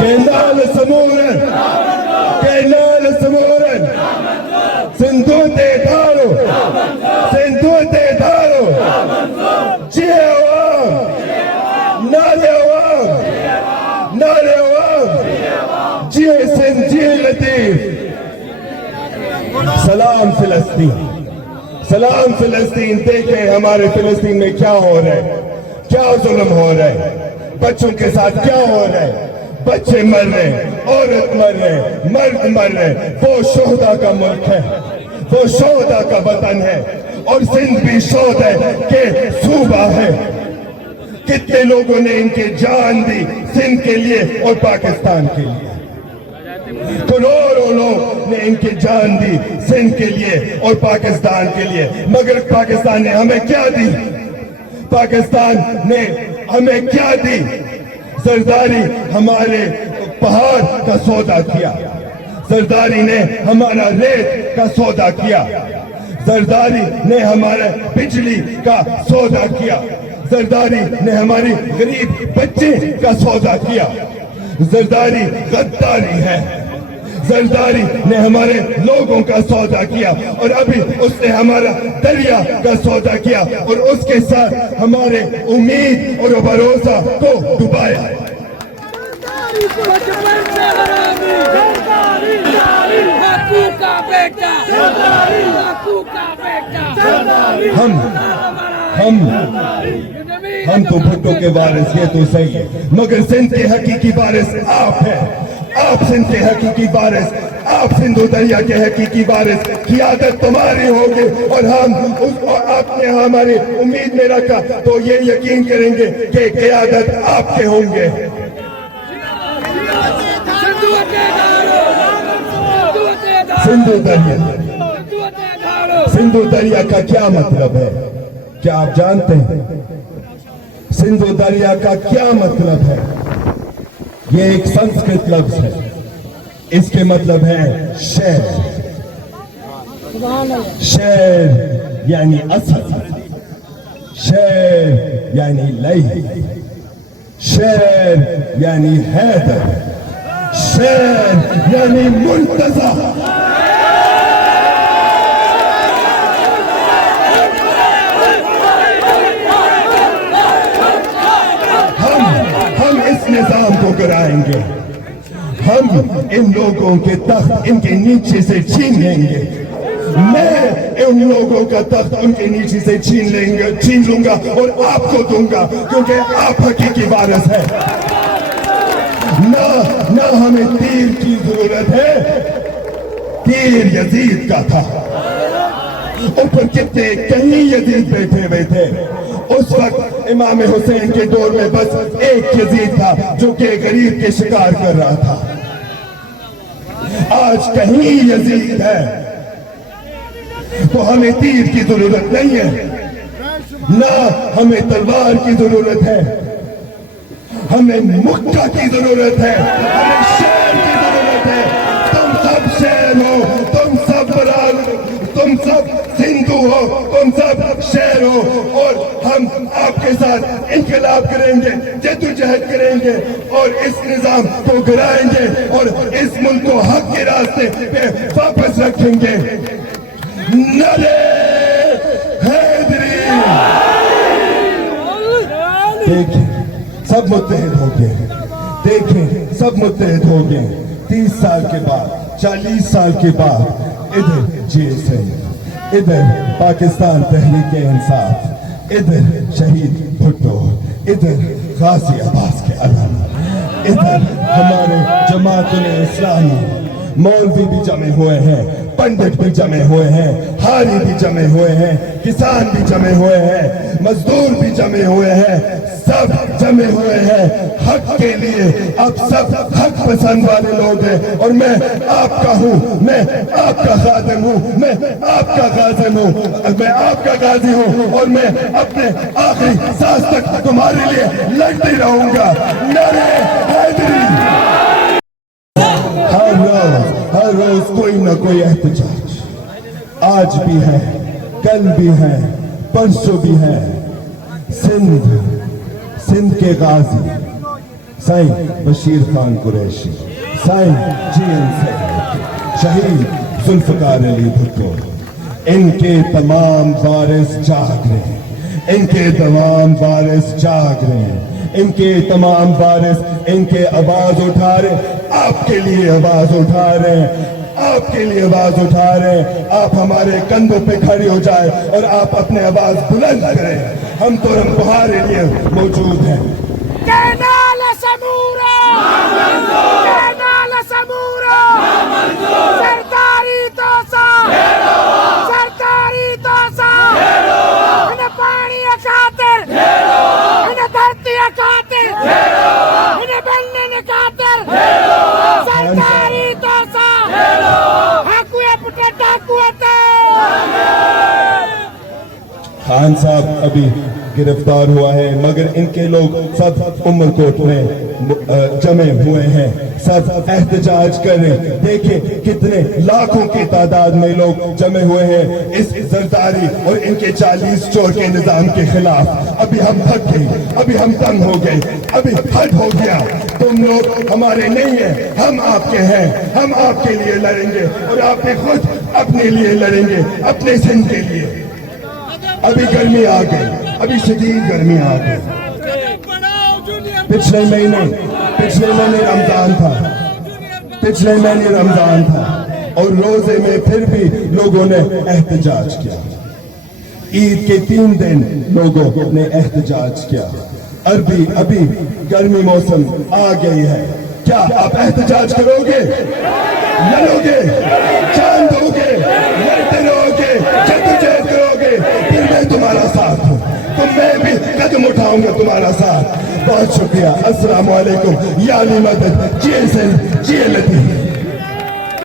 Canal سمورن canal سمورن سندوت دارو سندوت دارو جيوام ناليوام ناليوام جي سنجي لطيف سلام فلسطین سلام فلسطین دیکھیں ہمارے فلسطین میں کیا ہو رہا ہے کیا ظلم ہو رہا ہے بچوں کے ساتھ کیا ہو رہا ہے بچے مر رہے ہیں عورت مر رہے ہیں مرد مر رہے ہیں وہ شہداء کا ملک ہے وہ شہداء کا وطن ہے اور سندھ بھی شہداء کے صوبہ ہے کتنے لوگوں نے ان کی جان دی سندھ کے لیے اور پاکستان کے لیے کروڑوں لوگ نے ان کی جان دی سندھ کے لیے اور پاکستان کے لیے مگر پاکستان نے ہمیں کیا دی پاکستان نے ہمیں کیا دی زرداری ہمارے پہاڑ کا سودا کیا زرداری نے ہمارا ریت کا سودا کیا زرداری نے ہمارے بجلی کا سودا کیا زرداری نے ہماری غریب بچے کا سودا کیا زرداری غداری ہے زرداری نے ہمارے لوگوں کا سودا کیا اور ابھی اس نے ہمارا دریا کا سودا کیا اور اس کے ساتھ ہمارے امید اور بھروسہ کو ڈبایا ہم تو بھٹو کے وارث یہ تو صحیح ہے مگر سندھ کے حقیقی وارث آپ ہیں آپ سندھ کے حقیقی وارث آپ سندھ و دریا کے حقیقی وارث قیادت تمہاری ہوگی اور ہم آپ نے ہماری امید میں رکھا تو یہ یقین کریں گے کہ قیادت آپ کے ہوں گے سندھ و دریا سندھ و دریا کا کیا مطلب ہے کیا آپ جانتے ہیں سندھ و دریا کا کیا مطلب ہے یہ ایک سنسکرت لفظ ہے اس کے مطلب ہے شعر شعر یعنی اصل شعر یعنی لئی شعر یعنی حیدر شعر یعنی مرتضی نظام کو گرائیں گے ہم ان لوگوں کے تخت ان کے نیچے سے چھین لیں گے میں ان لوگوں کا تخت ان کے نیچے سے چھین لوں گا اور آپ کو دوں گا کیونکہ آپ حقیقی وارث ہیں نہ ہمیں تیر کی ضرورت ہے تیر یزید کا تھا اوپر کتنے کہیں یزید بیٹھے ہوئے تھے اس وقت امام حسین کے دور میں بس ایک یزید تھا جو کہ غریب کے شکار کر رہا تھا آج کہیں یزید ہے تو ہمیں تیر کی ضرورت نہیں ہے نہ ہمیں تلوار کی ضرورت ہے ہمیں مکہ کی ضرورت ہے ہمیں شعر کی ضرورت ہے تم سب شعر ہو تم سب برال تم سب ہندو ہو تم سب شہر ہو اور ہم آپ کے ساتھ انقلاب کریں گے جدوجہد کریں گے اور اس نظام کو گرائیں گے اور اس ملک کو حق کے راستے پہ واپس رکھیں گے نعرہ حیدری دیکھیں سب متحد ہو گئے دیکھیں سب متحد ہو گئے 30 سال کے بعد 40 سال کے بعد ادھر GSM ادھر پاکستان تحریک انصاف ادھر شہید بھٹو ادھر غازی عباس کے علم ادھر ہمارے جماعت اسلامی مولوی بھی جمع ہوئے ہیں پنڈت بھی جمع ہوئے ہیں حاجی بھی جمع ہوئے ہیں کسان بھی جمع ہوئے ہیں مزدور بھی جمع ہوئے ہیں سب جمع ہوئے ہیں حق کے لیے اب سب حق پسند والے لوگ ہیں اور میں آپ کا ہوں میں آپ کا خادم ہوں میں آپ کا غازم ہوں میں آپ کا غازی ہوں اور میں اپنے آخری سانس تک تمہارے لیے لڑتے رہوں گا نعرہ حیدری ہر روز کوئی نہ کوئی احتجاج آج بھی ہے کل بھی ہے پرسوں بھی ہے سندھ سندھ کے غازی سائیں بشیر خان قریشی، سائیں جی این سید، شہید ذوالفقار علی بھٹو، ان کے تمام وارث جاگ رہے ہیں، ان کے تمام وارث جاگ رہے ہیں، ان کے تمام وارث ان کے آواز اٹھا رہے ہیں، آپ کے لیے آواز اٹھا رہے ہیں، آپ کے لیے آواز اٹھا رہے ہیں۔ آپ ہمارے کندھوں پہ کھڑے ہو جائے اور آپ اپنے آواز بلند کریں، ہم تو تمہارے لیے موجود ہیں۔ Canal Samura! Canal Samura! Sardari Tosa! Sardari Tosa! انہیں پانی خاطر انہیں دھرتی خاطر انہیں بننے خاطر سرداری توسا حقوی پٹے ڈاکوتے خان صاحب ابھی گرفتار ہوا ہے، مگر ان کے لوگ سب عمر کوٹ میں جمع ہوئے ہیں، سب احتجاج کر رہے ہیں۔ دیکھیں کتنے لاکھوں کی تعداد میں لوگ جمع ہوئے ہیں اس زرداری اور ان کے 40 چور کے نظام کے خلاف۔ ابھی ہم تھک گئے، ابھی ہم تنگ ہو گئے، ابھی حد ہو گیا۔ تم لوگ ہمارے نہیں ہیں، ہم آپ کے ہیں، ہم آپ کے لیے لڑیں گے اور آپ بھی خود اپنے لیے لڑیں گے، اپنے سندھ کے لیے۔ ابھی گرمی آ گئی، ابھی شدید گرمی آ گئی۔ پچھلے مہینے رمضان تھا اور روزے میں پھر بھی لوگوں نے احتجاج کیا۔ عید کے 3 دن لوگوں نے احتجاج کیا۔ ابھی گرمی موسم آ گئی ہے، کیا آپ احتجاج کرو گے؟ لڑو گے؟ جان دو گے؟ لڑتے رہو گے؟ جدوجہد کرو گے؟ پھر میں تمہارا ساتھ ہوں، تو میں بھی قدم اٹھاؤں گا تمہارا ساتھ۔ بہت شکریہ، السلام علیکم، یا علی مدد، جی این سندھ، جی این لطیف۔